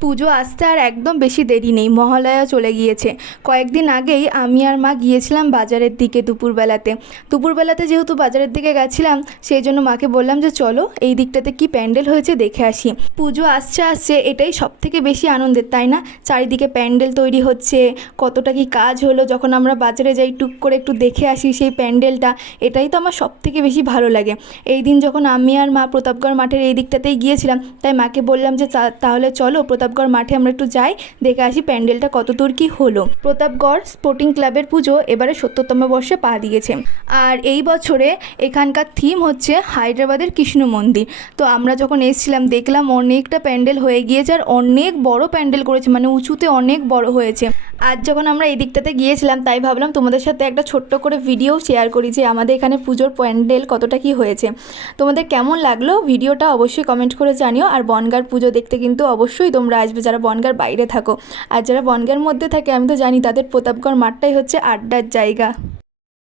পুজো আসতে আর একদম বেশি দেরি নেই, মহালয়া চলে গিয়েছে। কয়েকদিন আগেই আমি আর মা গিয়েছিলাম বাজারের দিকে দুপুরবেলাতে। দুপুরবেলাতে যেহেতু বাজারের দিকে গেছিলাম, সেই জন্য মাকে বললাম যে চলো, এই দিকটাতে কি প্যান্ডেল হয়েছে দেখে আসি। পুজো আসছে আসছে এটাই সব থেকে বেশি আনন্দের, তাই না? চারিদিকে প্যান্ডেল তৈরি হচ্ছে, কতটা কি কাজ হলো যখন আমরা বাজারে যাই টুক করে একটু দেখে আসি সেই প্যান্ডেলটা, এটাই তো আমার সব থেকে বেশি ভালো লাগে। এই দিন যখন আমি আর মা প্রতাপগড় মাঠের এই দিকটাতেই গিয়েছিলাম, তাই মাকে বললাম যে তাহলে চলো প্রতাপগড় মাঠে আমরা একটু যাই, দেখে আসি প্যান্ডেলটা কত দূর কী হলো। প্রতাপগড় স্পোর্টিং ক্লাবের পুজো এবারে সত্তরতম বর্ষে পা দিয়েছে। আর এই বছরে এখানকার থিম হচ্ছে হায়দ্রাবাদের কৃষ্ণ মন্দির। তো আমরা যখন এসেছিলাম, দেখলাম অনেকটা প্যান্ডেল হয়ে গিয়েছে আর অনেক বড় প্যান্ডেল করেছে মানে উঁচুতে অনেক বড় হয়েছে। আজ যখন আমরা এই দিকটাতে গিয়েছিলাম, তাই ভাবলাম তোমাদের সাথে একটা ছোট্ট করে ভিডিও শেয়ার করি যে আমাদের এখানে পুজোর প্যান্ডেল কতটা কি হয়েছে। তোমাদের কেমন লাগল? ভিডিওটা অবশ্যই কমেন্ট করে জানিও। আর বনগার পুজো দেখতে কিন্তু অবশ্যই তোমরা আসবে যারা বনগার বাইরে থাকো। আর যারা বনগার মধ্যে থাকে, আমি তো জানি তাদের প্রতাপগড় মাঠটাই হচ্ছে আড্ডার জায়গা।